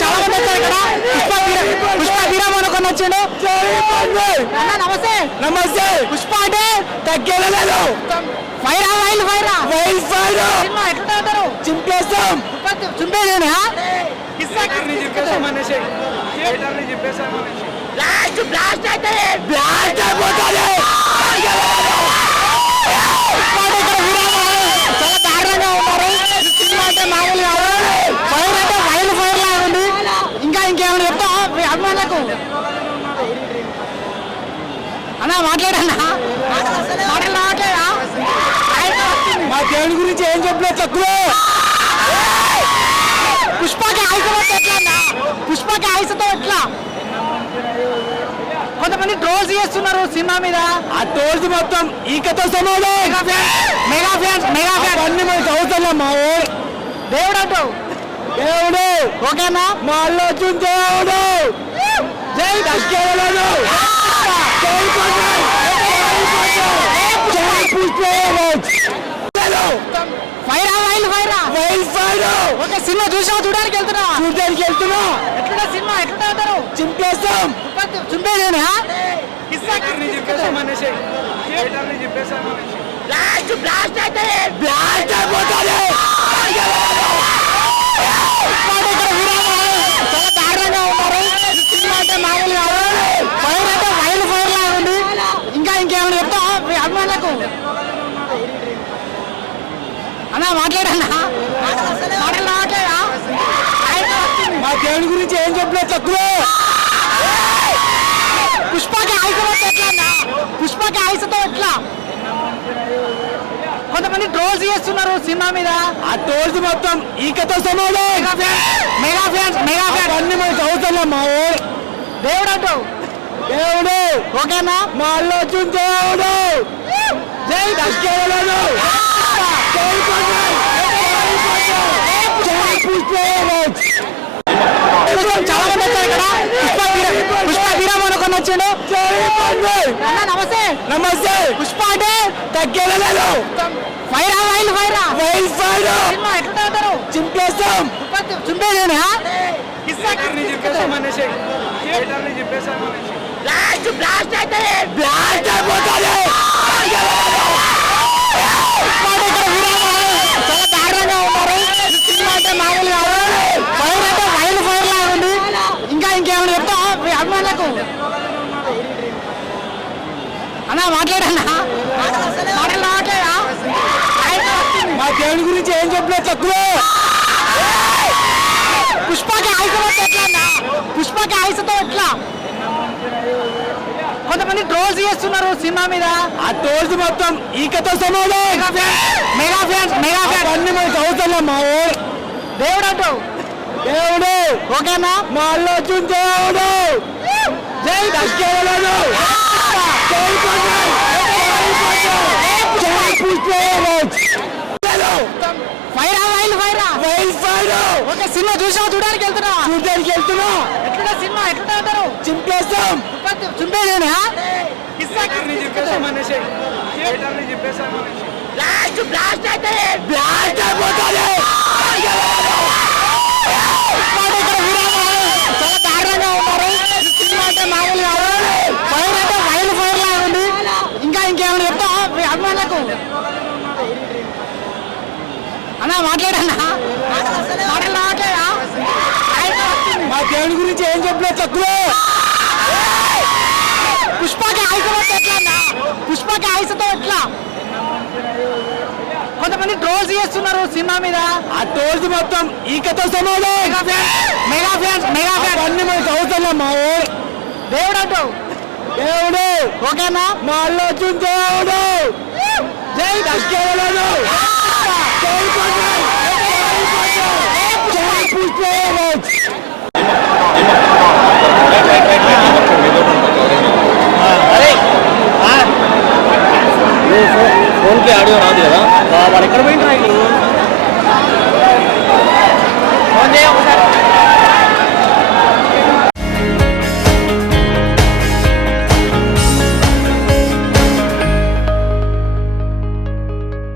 చాలా మంది వచ్చారు ఇక్కడ. పుష్ప హీరో కొని వచ్చాడు. నమస్తే నమస్తే. పుష్ప అంటే తగ్గేలేదు. ఫైరా వైల్ ఫైరా వైల్ ఫైర్ సినిమా ఎట్లా అంటారు? చింపేస్తాం. చింపేదేనా? బ్లాస్ట్ బ్లాస్ట్ అయితే బ్లాస్ట్ అయిపోతుంది. చాలా దారుణంగా ఉన్నారు. సినిమా అంటే మామూలుగా ఫైర్ అంటే వైల్ ఫైర్ లాగా ఉంది. ఇంకా ఇంకేమైనా చెప్తా మీ అభిమానులకు? అన్నా మాట్లాడన్నా మాటలు రావట్లేదా? మా దేవుని గురించి ఏం చెప్పలేదు తక్కువ. పుష్పకి ఆయుసతో ఎట్లా అన్నా? పుష్పకి ఆయుసతో ఎట్లా? కొంతమంది ట్రోల్స్ చేస్తున్నారు సినిమా మీద. ఆ ట్రోల్స్ మొత్తం ఈకతో సమానం. మెగా ఫ్యాన్స్ మెగా ఫ్యాన్స్ అన్ని మనకి అవుతున్నా. మా దేవుడు అంటూ దేవుడు ఓకేనా? మా అల్లు దేవుడు. జై దశకేలేదు. ఫైరా వైల్ ఫైరా వైల్ ఫైర్. ఓకే సినిమా చూడడానికి వెళ్తున్నా. ఎట్లా సినిమా ఎట్లా అంటారు? చింపేస్తాం. చింపేదేనా? బ్లాస్ట్ బ్లాస్ట్ అయితే బ్లాస్ట్ అయిపోతుంది. చాలా దారుణంగా ఉన్నారు. సినిమా అంటే మామూలుగా ఫైర్ అంటే వైల్ ఫైర్ లాగా ఉంది. ఇంకా ఇంకేమైనా చెప్తా మీ అభిమానులకు? అన్నా మాట్లాడన్నా మాటలు రావట్లేదా? మా దేవుని గురించి ఏం చెప్పలేదు తక్కువ. పుష్పకి ఆయుసతో ఎట్లా అన్నా? పుష్పకి ఆయుసతో ఎట్లా? కొంతమంది ట్రోల్స్ చేస్తున్నారు సినిమా మీద. ఆ ట్రోల్స్ మొత్తం ఈకతో సమానం. మెగా ఫ్యాన్స్ మెగా ఫ్యాన్స్ అన్ని మనకి అవుతున్నా. మా దేవుడు అంటూ దేవుడు ఓకేనా? మా అల్లు దేవుడు. జై దశకేలేదు. చాలా మంది వచ్చారు ఇక్కడ. పుష్ప హీరో కొని వచ్చాడు. నమస్తే నమస్తే. పుష్ప అంటే తగ్గేలేదు. ఫైరా వైల్ ఫైరా వైల్ ఫైర్ సినిమా ఎట్లా అంటారు? చింపేస్తాం. చింపేదేనా? బ్లాస్ట్ బ్లాస్ట్ అయితే బ్లాస్ట్ అయిపోతుంది. చాలా దారుణంగా ఉన్నారు. సినిమా అంటే మామూలుగా ఫైర్ అంటే వైల్ ఫైర్ లాగా ఉంది. ఇంకా ఇంకేమైనా చెప్తా మీ అభిమానులకు? అన్నా మాట్లాడన్నా మాటలు రావట్లేదా? మా దేవుని గురించి ఏం చెప్పలేదు తక్కువ. పుష్పకి ఆయుసతో ఎట్లా అన్నా? పుష్పకి ఆయుసతో ఎట్లా? కొంతమంది ట్రోల్స్ చేస్తున్నారు సినిమా మీద. ఆ ట్రోల్స్ మొత్తం ఈకతో సమానం. మెగా ఫ్యాన్స్ మెగా ఫ్యాన్స్ అన్ని మనకి అవుతున్నా. మా దేవుడు అంటూ దేవుడు ఓకేనా? మా అల్లు దేవుడు. జై దశకేలేదు. ఫైరా వైల్ ఫైరా వైల్ ఫైర్. ఓకే సినిమా చూడడానికి వెళ్తున్నా. ఎట్లా సినిమా ఎట్లా అంటారు? చింపేస్తాం. చింపేదేనా? బ్లాస్ట్ బ్లాస్ట్ అయితే బ్లాస్ట్ అయిపోతుంది. చాలా దారుణంగా ఉన్నారు. సినిమా అంటే మామూలుగా ఫైర్ అంటే వైల్ ఫైర్ లాగా ఉంది. ఇంకా ఇంకేమైనా చెప్తా మీ అభిమానులకు? అన్నా మాట్లాడన్నా మాటలు రావట్లేదా? మా దేవుని గురించి ఏం చెప్పలేదు తక్కువ. పుష్పకి ఆయుసతో ఎట్లా అన్నా? పుష్పకి ఆయుసతో ఎట్లా? కొంతమంది ట్రోల్స్ చేస్తున్నారు సినిమా మీద. ఆ ట్రోల్స్ మొత్తం ఈకతో సమానం. మెగా ఫ్యాన్స్ మెగా ఫ్యాన్స్ అన్ని మనకి అవుతున్నా. మా దేవుడు అంటూ దేవుడు ఓకేనా? మా అల్లు దేవుడు. జై దశకేలేదు. फोन के ऑडियो राదు కదా వాళ్ళు ఎక్కడ పోయిండ్రా? ఫోన్ చేయ ఒకసారి.